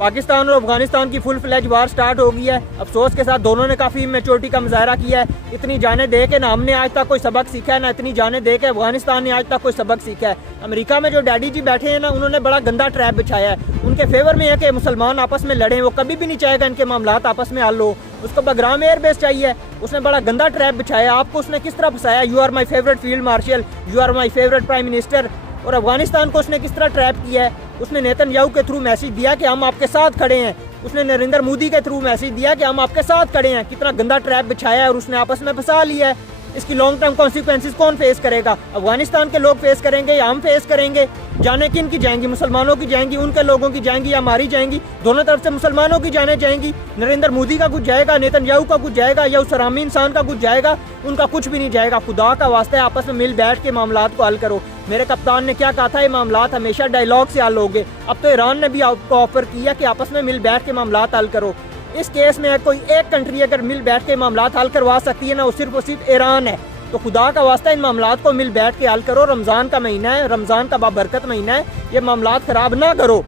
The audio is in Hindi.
पाकिस्तान और अफगानिस्तान की फुल फ्लैज वार स्टार्ट हो गई है। अफसोस के साथ दोनों ने काफ़ी मैच्योरिटी का मुजाहरा किया है। इतनी जाने दे के ना हमने आज तक कोई सबक सीखा है, ना इतनी जाने दे के अफगानिस्तान ने आज तक कोई सबक सीखा है। अमेरिका में जो डैडी जी बैठे हैं ना, उन्होंने बड़ा गंदा ट्रैप बिछाया है। उनके फेवर में है कि मुसलमान आपस में लड़ें, वो कभी भी नहीं चाहेगा इनके मामलात आपस में हल हो। उसको बगराम एयरबेस चाहिए, उसने बड़ा गंदा ट्रैप बिछाया। आपको उसने किस तरह फंसाया, you are my favourite field marshal, you are my favourite prime minister. और अफगानिस्तान को उसने किस तरह ट्रैप किया है, उसने नेतन्याहू के थ्रू मैसेज दिया कि हम आपके साथ खड़े हैं। उसने नरेंद्र मोदी के थ्रू मैसेज दिया कि हम आपके साथ खड़े हैं। कितना गंदा ट्रैप बिछाया है और उसने आपस में फंसा लिया है। इसकी लॉन्ग टर्म कॉन्सिक्वेंसेस कौन फेस करेगा? अफगानिस्तान के लोग फेस करेंगे या हम फेस करेंगे? जाने किन की जाएंगी, मुसलमानों की जाएंगी, उनके लोगों की जाएंगी या हमारी जाएंगी? दोनों तरफ से मुसलमानों की जाने जाएंगी। नरेंद्र मोदी का कुछ जाएगा, नेतन्याहू का कुछ जाएगा, या उस हरामी इंसान का कुछ जाएगा? उनका कुछ भी नहीं जाएगा। खुदा का वास्ता है आपस में मिल बैठ के मामलात को हल करो। मेरे कप्तान ने क्या कहा था, ये मामलात हमेशा डायलॉग से हल होंगे। अब तो ईरान ने भी आपको ऑफर किया कि आपस में मिल बैठ के मामलात हल करो। इस केस में कोई एक कंट्री अगर मिल बैठ के मामलात हल करवा सकती है ना, वो सिर्फ ईरान है। तो खुदा का वास्ता इन मामलात को मिल बैठ के हल करो। रमज़ान का महीना है, रमज़ान का बाबरकत महीना है, ये मामलात ख़राब ना करो।